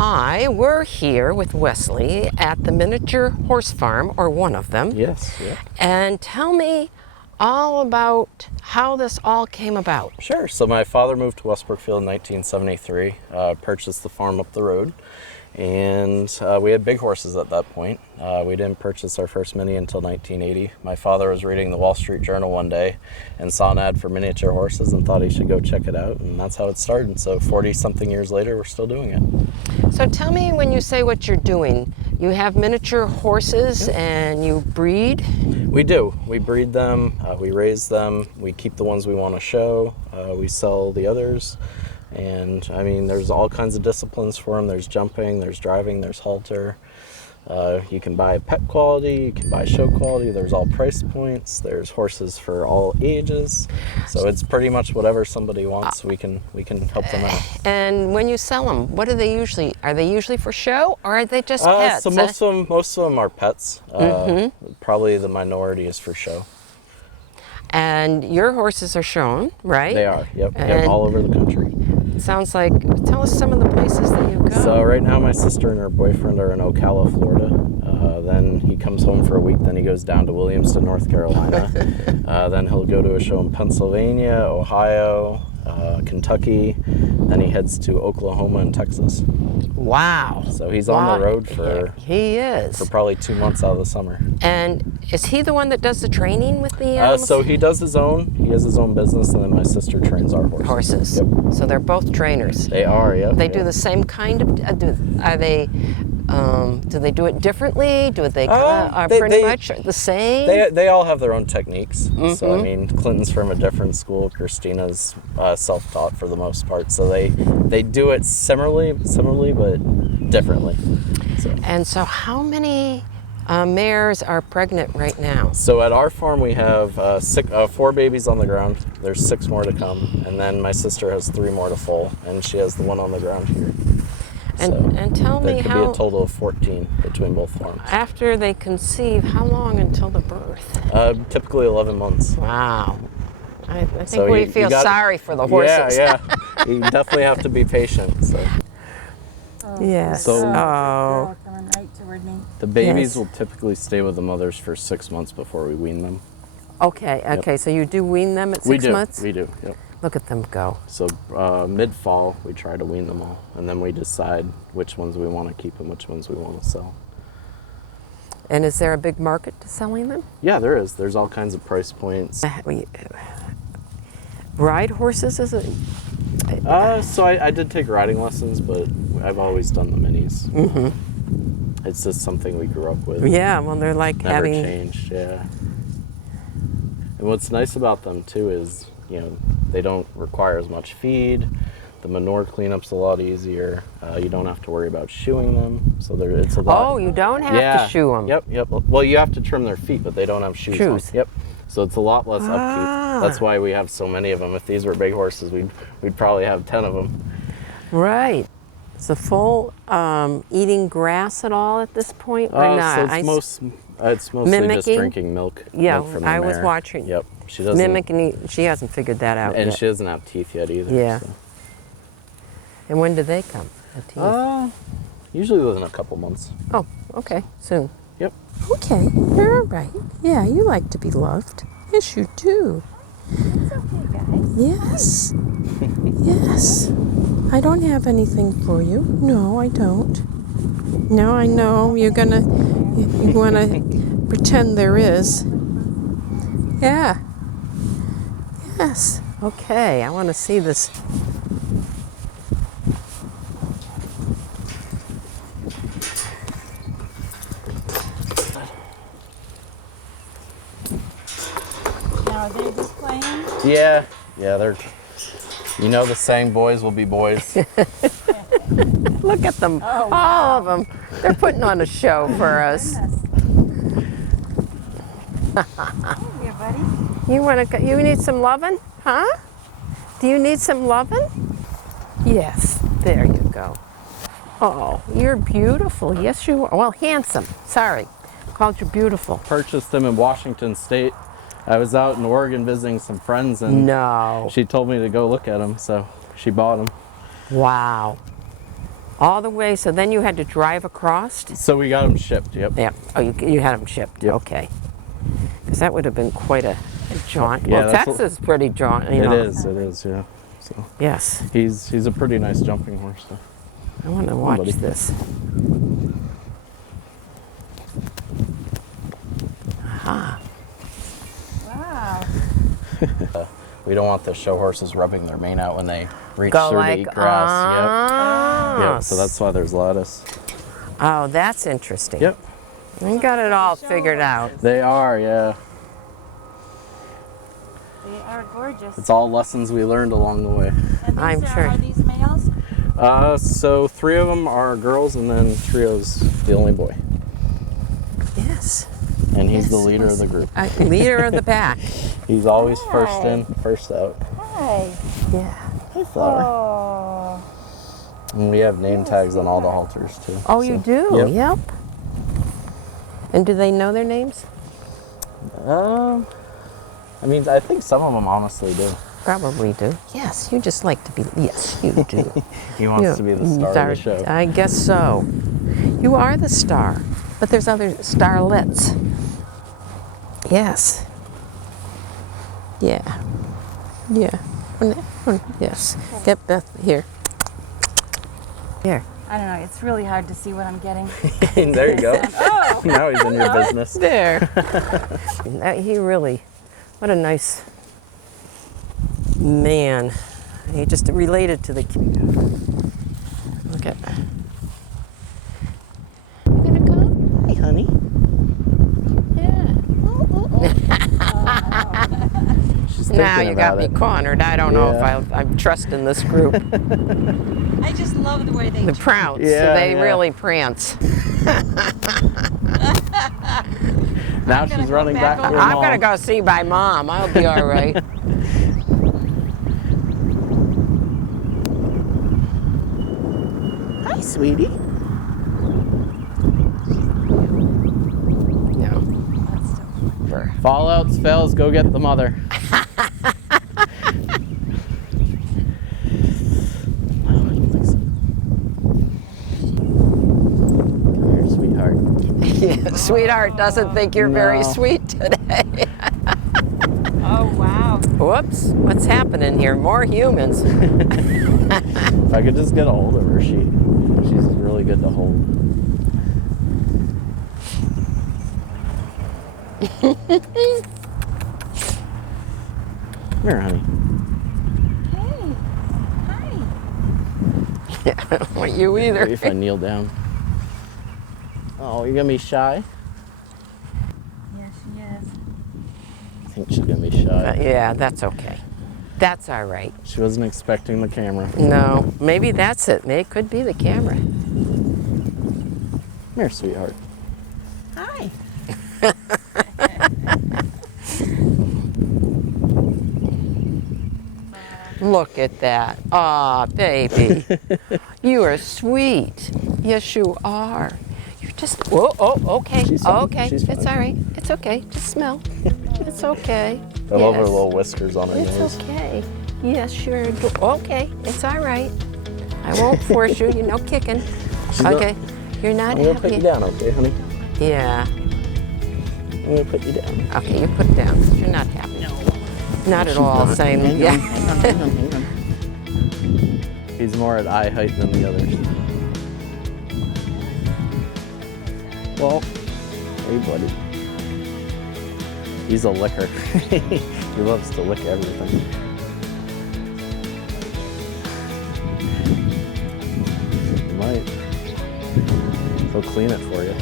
Hi, we're here with Wesley at the miniature horse farm, or one of them. Yes, yeah. And tell me all about how this all came about. Sure. So my father moved to West Brookfield in 1973, purchased the farm up the road, and we had big horses at that point. We didn't purchase our first mini until 1980. My father was reading the Wall Street Journal one day and saw an ad for miniature horses and thought he should go check it out, and that's how it started. So 40-something years later, we're still doing it. So tell me, when you say what you're doing, you have miniature horses and you breed? We do. We breed them, we raise them, we keep the ones we want to show, we sell the others. And I mean, there's all kinds of disciplines for them. There's jumping, there's driving, there's halter. You can buy pet quality, you can buy show quality. There's all price points. There's horses for all ages. So it's pretty much whatever somebody wants, we can help them out. And when you sell them, what are they usually? Are they usually for show, or are they just pets? So most of them are pets. Probably the minority is for show. And your horses are shown, right? They are, yep, all over the country. Sounds like, tell us some of the places that you go. So right now my sister and her boyfriend are in Ocala, Florida. Then he comes home for a week, then he goes down to Williamston, North Carolina. Then he'll go to a show in Pennsylvania, Ohio, Kentucky. Then he heads to Oklahoma and Texas. Wow. So he's on the road he is. for probably 2 months out of the summer. And is he the one that does the training with the animals? So he does his own. He has his own business, and then my sister trains our horses. Yep. So they're both trainers. They are, yeah. They do the same kind of. Do they do it differently? Do they pretty much the same? They all have their own techniques. So I mean, Clinton's from a different school. Christina's self-taught for the most part. So they do it similarly but differently. And so, how many mares are pregnant right now? So at our farm we have 4 babies on the ground. There's 6 more to come, and then my sister has 3 more to foal, and she has the one on the ground here. And tell me there could be a total of 14 between both farms. After they conceive, how long until the birth? Typically 11 months. Wow. I think we feel sorry for the horses. Yeah. You definitely have to be patient. So. Yes. So the babies will typically stay with the mothers for 6 months before we wean them. Okay. Yep. So you do wean them at 6 months? We do. Yep. Look at them go. So mid-fall, we try to wean them all, and then we decide which ones we want to keep and which ones we want to sell. And is there a big market to selling them? Yeah, there is. There's all kinds of price points. Ride horses, is it? So I did take riding lessons, but I've always done the minis. It's just something we grew up with. Yeah, well, they're like Never changed, yeah. And what's nice about them, too, is, they don't require as much feed. The manure cleanup's a lot easier. You don't have to worry about shoeing them. So it's a lot. Oh, you don't have to shoe them. Yep. Well, you have to trim their feet, but they don't have shoes on. Yep. So it's a lot less upkeep. That's why we have so many of them. If these were big horses, we'd probably have 10 of them. Right. Is the foal eating grass at all at this point, or not? So it's mostly just drinking milk. Yeah, milk from I was watching. Yep. She doesn't mimicking. She hasn't figured that out and yet. she doesn't have teeth yet either. Yeah. So. And when do they come? The teeth? Usually within a couple months. Oh, okay, soon. Yep. Okay, you're all right. Yeah, you like to be loved. Yes, you do. It's okay, guys. Yes. Yes. I don't have anything for you. No, I don't. No, I know you want to pretend there is. Yeah. Yes. Okay, I want to see this. Now, are they just playing? Yeah, they're, the saying, boys will be boys. Look at them, all of them. They're putting on a show for us. Here, buddy. You need some loving, huh? Do you need some loving? Yes, there you go. Oh, you're beautiful. Yes, you are. Well, handsome. Sorry, called you beautiful. Purchased them in Washington State. I was out in Oregon visiting some friends, and no. She told me to go look at them, so she bought them. Wow. All the way, so then you had to drive across? So we got them shipped, yep. Yeah. Oh, you had them shipped. Yep. Okay. Because that would have been quite a jaunt. Yeah, Well, that's Texas is pretty jaunt, you It know. is, yeah. So Yes. he's a pretty nice jumping horse. So. I want to watch buddy. this. Aha. Wow. We don't want the show horses rubbing their mane out when they reach Go through like to eat grass. Yep. us. Yep. So that's why there's lattice. Oh, that's interesting. Yep. We got it all figured out. They are, yeah. They are gorgeous. It's all lessons we learned along the way. And these I'm are, sure. Are these males? So 3 of them are girls, and then Trio's the only boy, Yes. and he's the Yes, leader yes. of the group. Leader of the pack. He's always Hi. first in, first out. Hi. Yeah. Hey, Flower. Oh. And we have name tags on all the halters too. Oh, you do? Yep. Yep. And do they know their names? I mean, I think some of them honestly do. Probably do. Yes, you just like to be. Yes, you do. He wants You- to be the star of the show. I guess so. You are the star, but there's other starlets. Yes. Yeah. Yeah. Yes. Get Beth here. Here. I don't know. It's really hard to see what I'm getting. There you go. Oh. Now he's in your business. There. He really, what a nice man. He just related to the. Look at. You gonna come? Hey, honey. Yeah. She's Now thinking you got about me it. cornered. I don't know Yeah. if I'm trusting this group. I just love the way they The Prouts, Yeah, they yeah. really prance. Now gonna she's go running back back to over. her I'm mom. gonna go see my mom. I'll be all right. Hi, sweetie. No. Fallouts, fails, go get the mother. Come here, sweetheart. Yeah, sweetheart doesn't think you're very No. sweet today. Oh, wow. Whoops, what's happening here? More humans. If I could just get a hold of her, she's really good to hold. Come here, honey. Hey. Hi. Yeah, I don't want you Maybe either. if I kneel down. Oh, you're gonna be shy? Yeah, she is. I think she's gonna be shy. Yeah, that's okay. That's all right. She wasn't expecting the camera. No, maybe that's it. It could be the camera. Come here, sweetheart. Hi. Look at that. Aw, baby. You are sweet. Yes, you are. You're just, oh, okay. She's fine. Okay, She's it's fine. all right. It's okay. Just smell. It's okay. I love her Yes. little whiskers on her It's nose. okay. Yes, sure. Okay, it's all right. I won't force you. No kicking. not- Okay, you're not I'm gonna put you happy. down, okay, honey? Yeah. I'm gonna put you down. Okay, you put down. You're not happy. Not at all. Same. Hang on, Yeah. hang on, hang on, hang on. He's more at eye height than the others. Well, hey, buddy. He's a licker. He loves to lick everything. He might. He'll clean it for you.